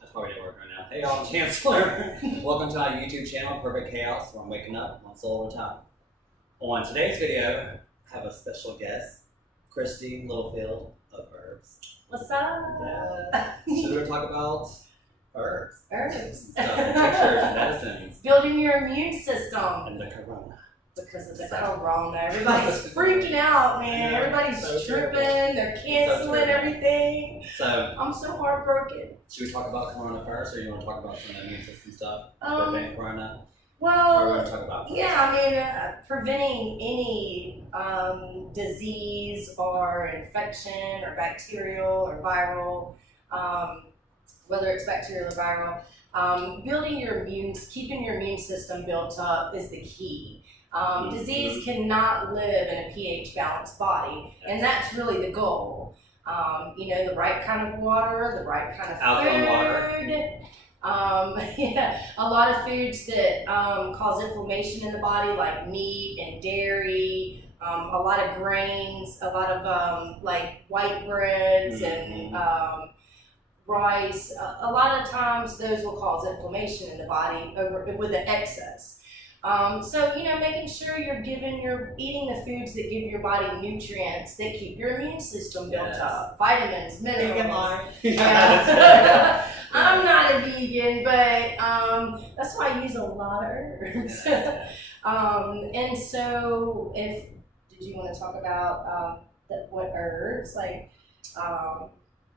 That's probably not working right now. Hey y'all, I'm Chancellor. Welcome to our YouTube channel, Perfect Chaos, where I'm waking up one soul at a time. On today's video, I have a special guest, Christy, Littlefield of Herbs. What's up? Yeah. So we're going to talk about herbs. Herbs. Stuff, tinctures, medicines, Building your immune system. and the corona. Because of the corona. Everybody's freaking out, man. Everybody's so tripping. They're canceling everything. So, I'm so heartbroken. should we talk about corona first, or you want to talk about some of the immune system stuff? Prevent corona? Or we want to talk about first? Yeah, I mean, preventing any disease or infection or bacterial or viral, whether it's bacterial or viral, building your keeping your immune system built up is the key. Disease cannot live in a pH balanced body, and that's really the goal. The right kind of water, the right kind of alkaline food. water. A lot of foods that cause inflammation in the body, like meat and dairy, a lot of grains, a lot of like white breads and rice. A lot of times those will cause inflammation in the body with the excess. So making sure you're eating the foods that give your body nutrients that keep your immune system built up, vitamins, minerals. Yeah. I'm not a vegan, but that's why I use a lot of herbs. And so, did you want to talk about what herbs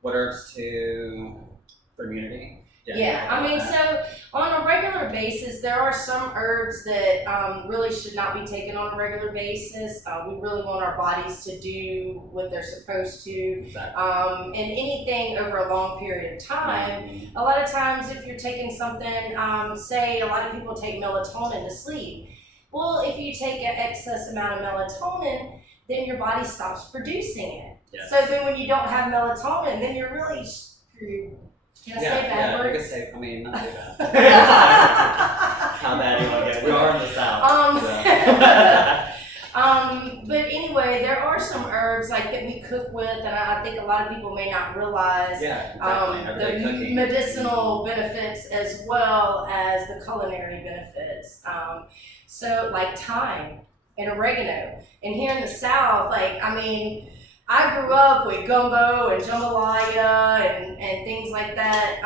What herbs for immunity? Yeah, I mean, so on a regular basis, there are some herbs that really should not be taken on a regular basis. We really want our bodies to do what they're supposed to. Exactly. And anything over a long period of time, a lot of times if you're taking something, say a lot of people take melatonin to sleep. Well, if you take an excess amount of melatonin, then your body stops producing it. Yes. So then when you don't have melatonin, then you're really screwed. Can I say bad words? You can say, not too bad. How bad do you want to get? We are in the South. But anyway, there are some herbs that we cook with, and I think a lot of people may not realize the medicinal benefits as well as the culinary benefits. So like thyme and oregano. And here in the South, I grew up with gumbo and jambalaya and things like that,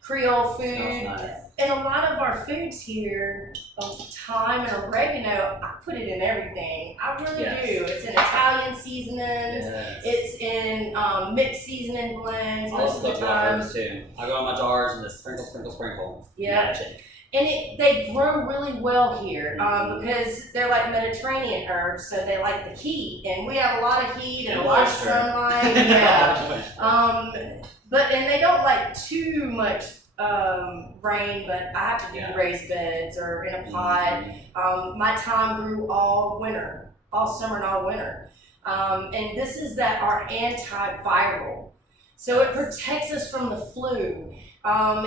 Creole food. Nice. And a lot of our foods here, thyme and oregano, I put it in everything. I really do. It's in Italian seasonings. Yes. It's in mixed seasoning blends most of the I time. herbs too. I go in my jars and just sprinkle. Yeah. Magic. And they grow really well here because they're like Mediterranean herbs, so they like the heat. And we have a lot of heat and a lot of sunlight. Yeah. And they don't like too much rain, but I have to do raised beds or in a pod. My thyme grew all summer and all winter. And this is our antiviral. So it protects us from the flu. And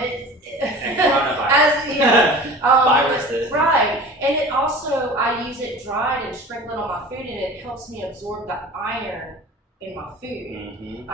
coronavirus. Viruses. Right. And it also, I use it dried and sprinkle it on my food, and it helps me absorb the iron in my food.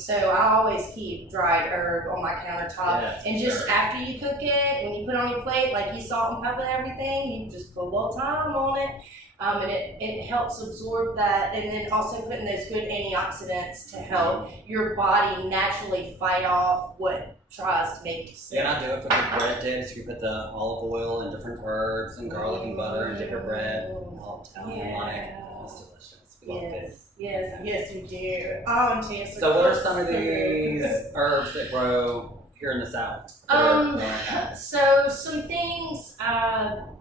So I always keep dried herb on my countertop. And just after you cook it, when you put it on your plate, like you salt and pepper and everything, you just put a little thyme on it. And it helps absorb that, and then also putting those good antioxidants to help your body naturally fight off what tries to make you sick. And I do it for the bread dips. You put the olive oil and different herbs and garlic and butter and dip your bread. Oh, it's delicious. We love it. Yes, we do. Chancellor. So what are some of these herbs that grow here in the South? So some things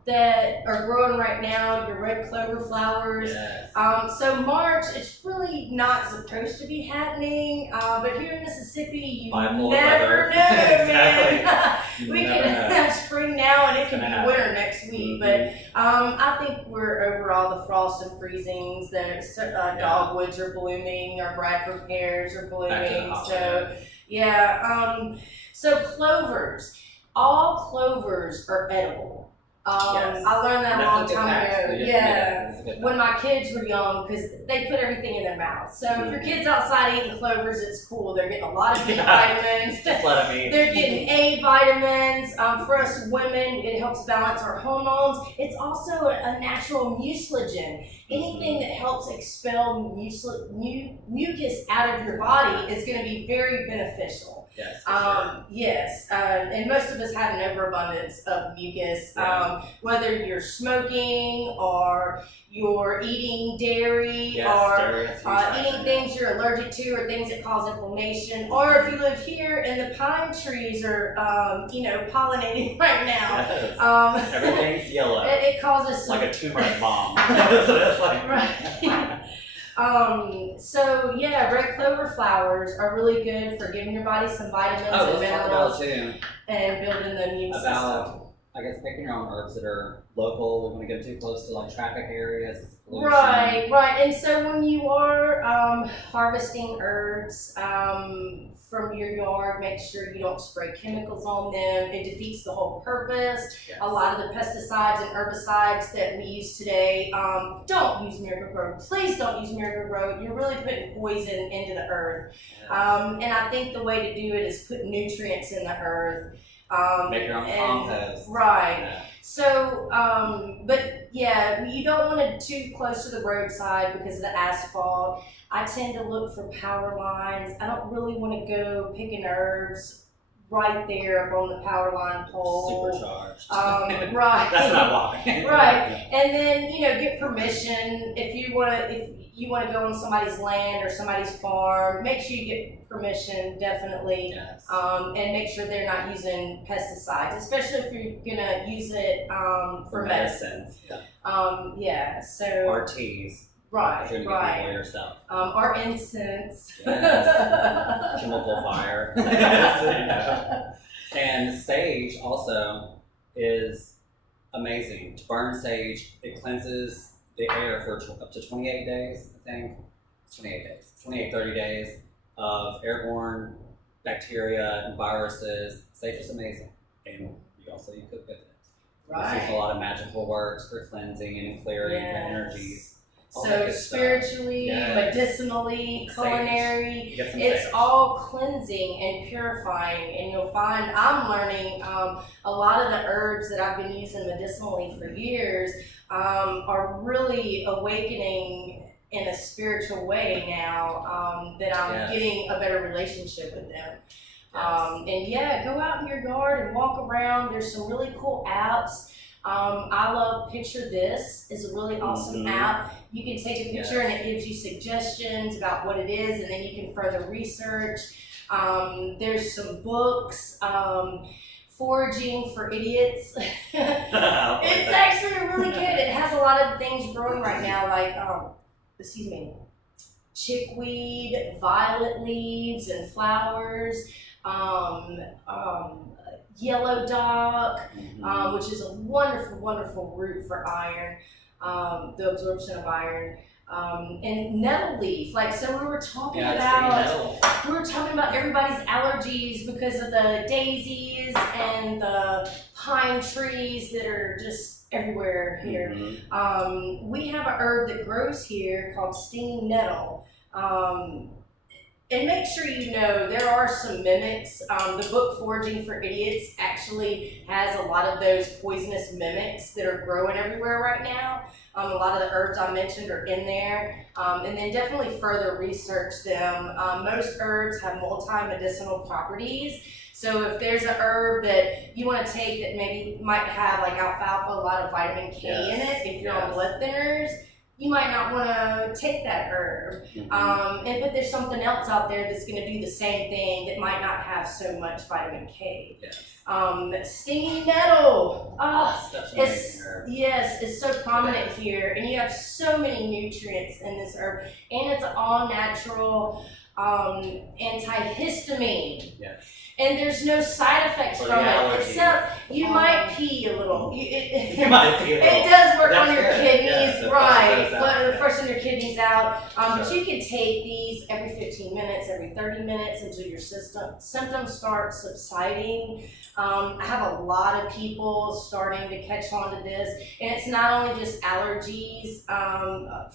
that are growing right now, your red clover flowers. Yes. So March, it's really not supposed to be happening, but here in Mississippi, you never know, man. We can have spring now and it can be winter next week, but I think we're over all the frost and freezings. The dogwoods are blooming, our Bradford pears are blooming. So clovers, all clovers are edible. I learned that a long time ago. When my kids were young, because they put everything in their mouth. So if your kid's outside eating clovers, it's cool. They're getting a lot of B vitamins. vitamins. Just let them eat. They're getting A vitamins. For us women, it helps balance our hormones. It's also a natural mucilagen. Anything that helps expel mucus out of your body is going to be very beneficial. Yes, for sure. Yes, and most of us have an overabundance of mucus. Whether you're smoking or you're eating dairy or eating things you're allergic to or things that cause inflammation, or if you live here and the pine trees are, pollinating right now. Everything's yellow. It causes some, like a turmeric bomb. Like, right. So yeah, red clover flowers are really good for giving your body some vitamins and minerals too. and building the immune system. I guess picking your own herbs that are local. We want to get too close to like traffic areas. Right. And so when you are harvesting herbs from your yard, make sure you don't spray chemicals on them. It defeats the whole purpose. Yes. A lot of the pesticides and herbicides that we use today, don't use Miracle-Gro. Please don't use Miracle-Gro. You're really putting poison into the earth. Yes. And I think the way to do it is put nutrients in the earth. Make your own compost. Right. Yeah. So, but yeah, you don't want it too close to the roadside because of the asphalt. I tend to look for power lines. I don't really want to go picking herbs right there up on the power line pole. Supercharged. Right. That's not why. Right. And then, get permission if you want to go on somebody's land or somebody's farm. Make sure you get permission, definitely. Yes. And make sure they're not using pesticides, especially if you're gonna use it for medicine. So or teas. Right. You're gonna get people yourself. Or incense. Yes. Chemical fire. And sage also is amazing. To burn sage, it cleanses the air for up to 28 days, I think. 30 days of airborne bacteria and viruses. Sage is amazing. And you cook with it. Right. It's a lot of magical works for cleansing and clearing the energies. So spiritually, medicinally, culinary, it's all cleansing and purifying. And you'll find I'm learning a lot of the herbs that I've been using medicinally for years are really awakening in a spiritual way now that I'm getting a better relationship with them. And go out in your yard and walk around. There's some really cool apps. I love Picture This is a really awesome app. You can take a picture and it gives you suggestions about what it is, and then you can further research. There's some books, Foraging for Idiots. It's actually really good. It has a lot of things growing right now, like chickweed, violet leaves and flowers, yellow dock, which is a wonderful, wonderful root for iron, the absorption of iron, and nettle leaf. So we were talking about everybody's allergies because of the daisies and the pine trees that are just everywhere here. We have a herb that grows here called stinging nettle. And make sure you know there are some mimics. The book Foraging for Idiots actually has a lot of those poisonous mimics that are growing everywhere right now. A lot of the herbs I mentioned are in there. And then definitely further research them. Most herbs have multi-medicinal properties. So if there's a herb that you want to take that maybe might have like alfalfa, a lot of vitamin K in it, if you're on blood thinners, you might not want to take that herb. But there's something else out there that's going to do the same thing that might not have so much vitamin K. Stinging nettle. It's so prominent here, and you have so many nutrients in this herb, and it's all natural antihistamine. And there's no side effects from it, except you might pee a little. It does work on your kidneys, flushing your kidneys out. But you can take these every 15 minutes, every 30 minutes until your symptoms start subsiding. I have a lot of people starting to catch on to this, and it's not only just allergies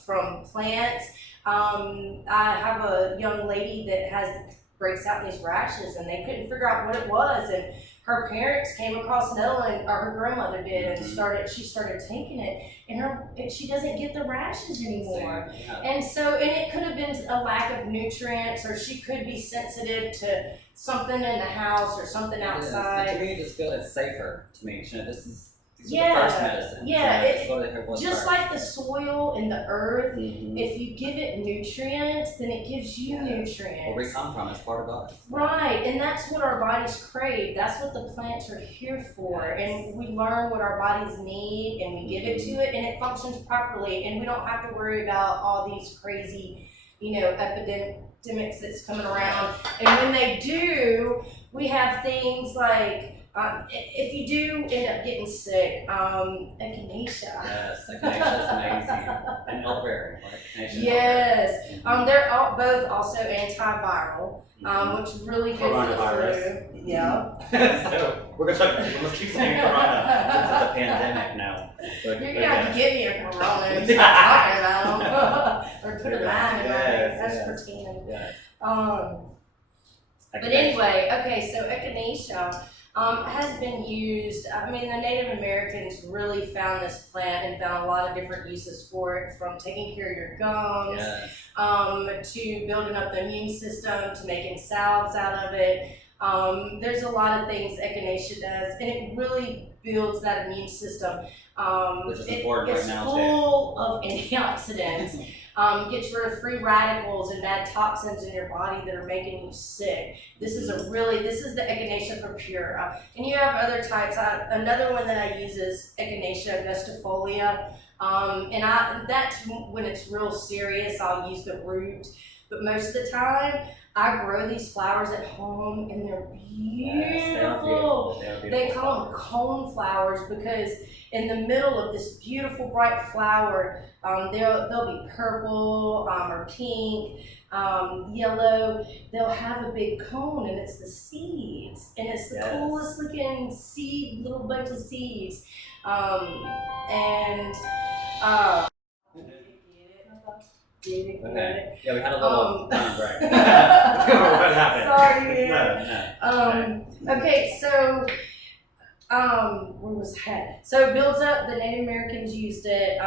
from plants. I have a young lady that has breaks out in these rashes, and they couldn't figure out what it was. And her parents came across nettle, or her grandmother did, and she started taking it, and she doesn't get the rashes anymore. Yeah. And it could have been a lack of nutrients, or she could be sensitive to something in the house or something outside. To me, it just feels it's safer to me. You know, these are Yeah. the first medicine. Yeah. So Just first. like the soil and the earth, if you give it nutrients, then it gives you nutrients. Where we come from, it's part of us. Right, and that's what our bodies crave. That's what the plants are here for. And we learn what our bodies need, and we give it to it, and it functions properly. And we don't have to worry about all these crazy, epidemics that's coming around. And when they do, we have things like, if you do end up getting sick, echinacea. Yes, echinacea is amazing. And elderberry, right? Echinacea and Yes, elderberry. they're both also antiviral, which is really good for the Coronavirus. flu. Yeah. So let's keep saying corona since it's a pandemic now. You're gonna have to give me a corona and start talking about them, or put a line in my face. That's pretend. Yes. But anyway, okay, so echinacea. Has been used. I mean, the Native Americans really found this plant and found a lot of different uses for it, from taking care of your gums, to building up the immune system, to making salves out of it. There's a lot of things echinacea does, and it really builds that immune system. Which is important right now, too. It's full of antioxidants. Gets rid of free radicals and bad toxins in your body that are making you sick. This is the Echinacea purpura. And you have other types. Another one that I use is Echinacea augustifolia. That's when it's real serious, I'll use the root. But most of the time, I grow these flowers at home, and they're beautiful. Yes, they call them cone flowers because in the middle of this beautiful bright flower, they'll be purple or pink, yellow. They'll have a big cone, and it's the seeds, and it's the coolest looking little bunch of seeds. Okay. Yeah, we had a little time break. What happened? Sorry. No. Okay, so where was that? So it builds up. The Native Americans used it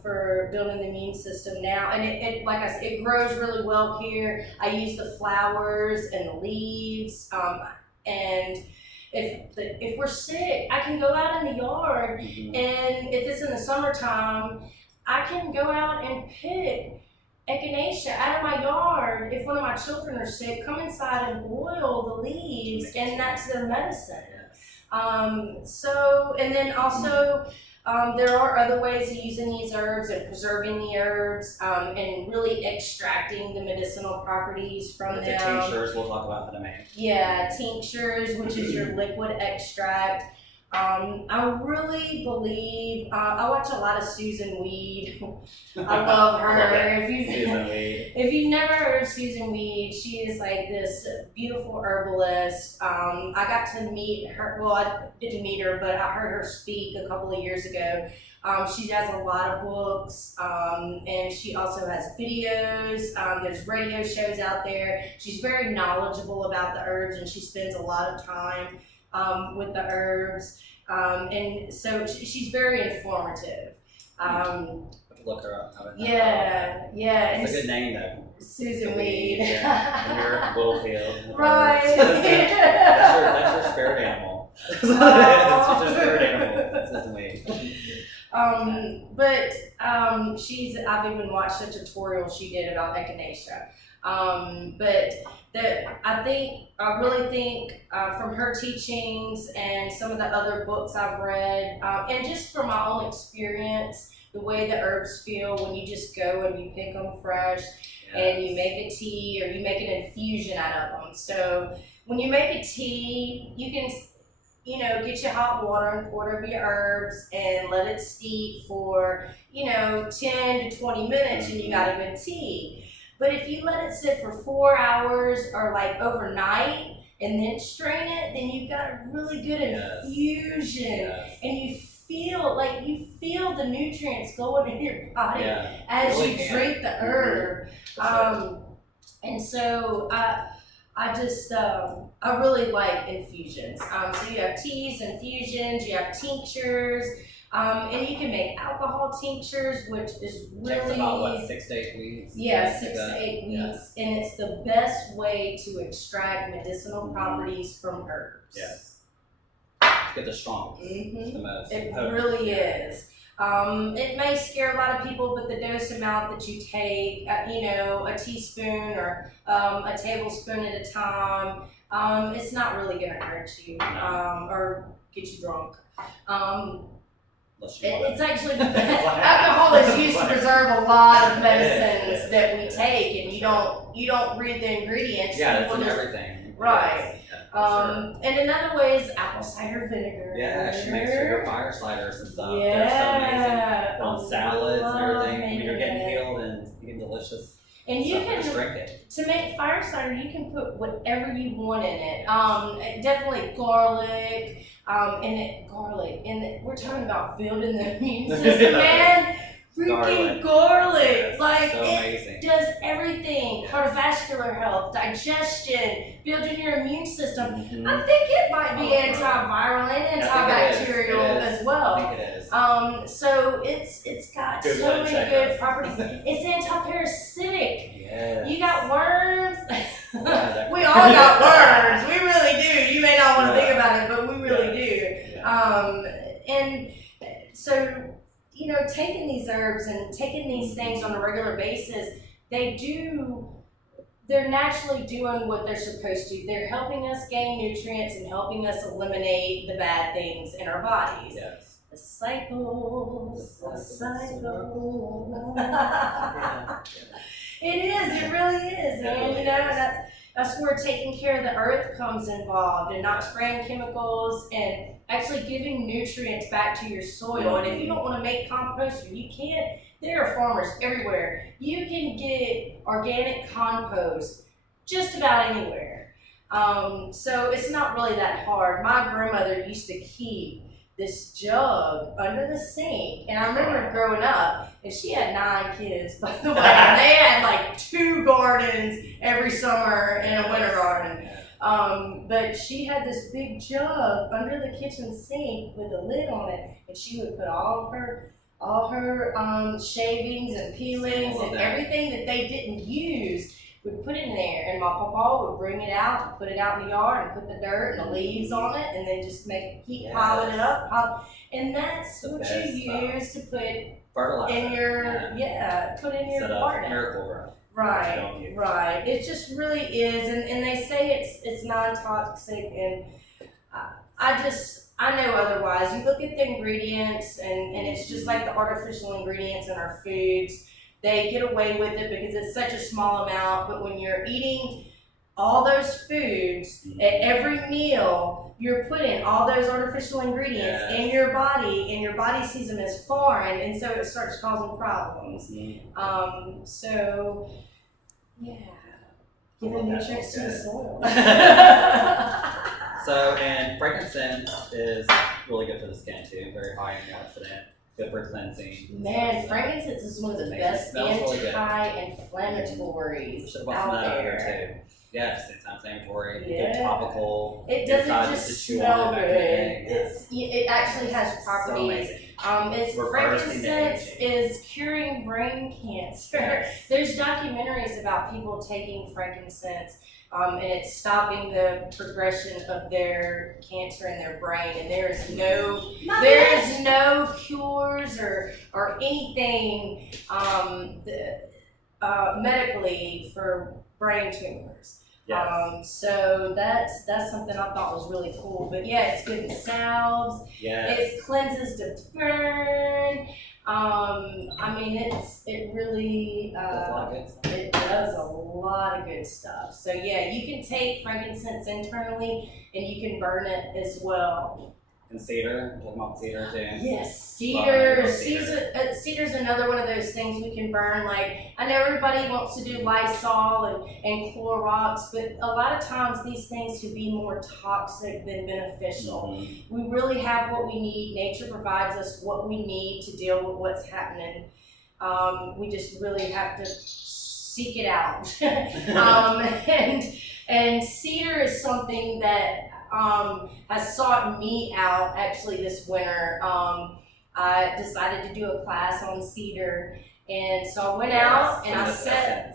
for building the immune system now, and it like I said, it grows really well here. I use the flowers and the leaves, and if we're sick, I can go out in the yard, and if it's in the summertime, I can go out and pick echinacea out of my yard. If one of my children are sick, come inside and boil the leaves, and that's their medicine. And then also there are other ways of using these herbs and preserving the herbs, and really extracting the medicinal properties from them. The tinctures we'll talk about in a minute. Yeah, tinctures, which is your liquid extract. I really believe, I watch a lot of Susan Weed. I love her. If you've never heard of Susan Weed, she is like this beautiful herbalist. I got to meet her, well, I didn't meet her, but I heard her speak a couple of years ago. She has a lot of books, and she also has videos. There's radio shows out there. She's very knowledgeable about the herbs, and she spends a lot of time with the herbs, and so she's very informative. Look her up. Yeah. It's a good name though. Susan Weed. Yeah. And you're Littlefield. Right. That's your spirit animal. It's your spirit animal. Susan Weed. I've even watched a tutorial she did about echinacea. I really think from her teachings and some of the other books I've read, and just from my own experience, the way the herbs feel when you just go and you pick them fresh, and you make a tea or you make an infusion out of them. So when you make a tea, you can, get your hot water and pour over your herbs and let it steep for, 10 to 20 minutes, and you got a good tea. But if you let it sit for 4 hours or like overnight and then strain it, then you've got a really good infusion, and you feel the nutrients going in your body as you drink the herb. And so I really like infusions. So you have teas, infusions, you have tinctures, and you can make alcohol tinctures, which is really takes about what, 6 to 8 weeks. Yeah, 6 to 8 weeks, and it's the best way to extract medicinal properties from herbs. Yes, get the strongest, the most. It really is. It may scare a lot of people, but the dose amount that you take, a teaspoon or a tablespoon at a time, it's not really going to hurt you or get you drunk. It's actually alcohol is used to preserve a lot of medicines that we take, and you don't read the ingredients. Yeah, it's in everything. Right. Sure. And another way is apple cider vinegar. Yeah, she makes your fire sliders and stuff. Yeah. They're so amazing. On salads and everything. I mean, you're getting it. healed and eating delicious. And you can just drink it. To make fire cider, you can put whatever you want in it. Definitely garlic. And we're talking about building the immune system, man. Freaking garlic. Yes, like so it does everything. Cardiovascular health, digestion, building your immune system. I think it might be antiviral and antibacterial as well. I think it is. So it's got so many good properties. It's anti-parasitic. Yes. You got worms. Yeah, we all got worms. We really do. You may not want to think about it, but we really do. Yeah. And so, taking these herbs and taking these things on a regular basis, they're naturally doing what they're supposed to. They're helping us gain nutrients and helping us eliminate the bad things in our bodies. Yes. The cycle. It is, it really is, man. That's where taking care of the earth comes involved, and not spraying chemicals and actually giving nutrients back to your soil. And if you don't want to make compost, you can't. There are farmers everywhere. You can get organic compost just about anywhere. So it's not really that hard. My grandmother used to keep this jug under the sink, and I remember growing up, and she had 9 kids, by the way, and they had like 2 gardens every summer and a winter garden. But she had this big jug under the kitchen sink with a lid on it, and she would put all her shavings and peelings and everything that they didn't use, would put it in there, and my papa would bring it out and put it out in the yard and put the dirt and the leaves on it, and then just keep piling it up. And that's what you use to put fertilizer in your put in your garden. Miracle Grow. Right. It just really is, and they say it's non-toxic, and I know otherwise. You look at the ingredients, and it's just like the artificial ingredients in our foods. They get away with it because it's such a small amount, but when you're eating all those foods at every meal, you're putting all those artificial ingredients in your body, and your body sees them as foreign, and so it starts causing problems. So, giving nutrients to the soil. So, and frankincense is really good for the skin too. Very high antioxidant. Good for cleansing. Man, frankincense is one of the best anti-inflammatories out there. Too. Yes, it's anti-inflammatory. Good topical. It doesn't just smell good. It actually has properties. Frankincense is curing brain cancer. Yes. There's documentaries about people taking frankincense. And it's stopping the progression of their cancer in their brain, and there is no cures or anything medically for brain tumors. Yes. So that's something I thought was really cool. But yeah, it's good in salves. Yes. It cleanses to burn. I mean, it really it does a lot of good stuff. So yeah, you can take frankincense internally, and you can burn it as well. And cedar, talking about cedar too. Yes, cedar. Cedar's another one of those things we can burn. Like, I know everybody wants to do Lysol and Clorox, but a lot of times these things can be more toxic than beneficial. We really have what we need. Nature provides us what we need to deal with what's happening. We just really have to seek it out. And And cedar is something that has sought me out actually this winter. I decided to do a class on cedar, and so I went out and I set,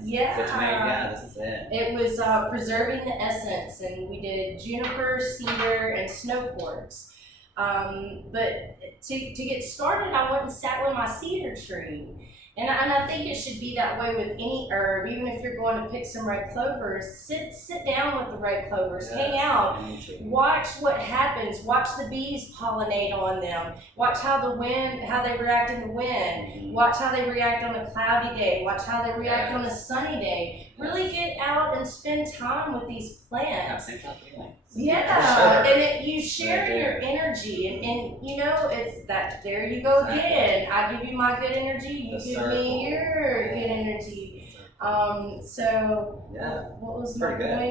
This is it. it was preserving the essence, and we did juniper, cedar, and snow quartz. But to get started, I went and sat with my cedar tree. And I think it should be that way with any herb. Even if you're going to pick some red clovers, sit down with the red clovers, hang out, watch what happens, watch the bees pollinate on them, watch how they react in the wind, watch how they react on a cloudy day, watch how they react on a sunny day. Really get out and spend time with these plants. Yeah, and you share your energy, and you know, it's that, there you go again. I give you my good energy, you give me your good energy. So, what was my point?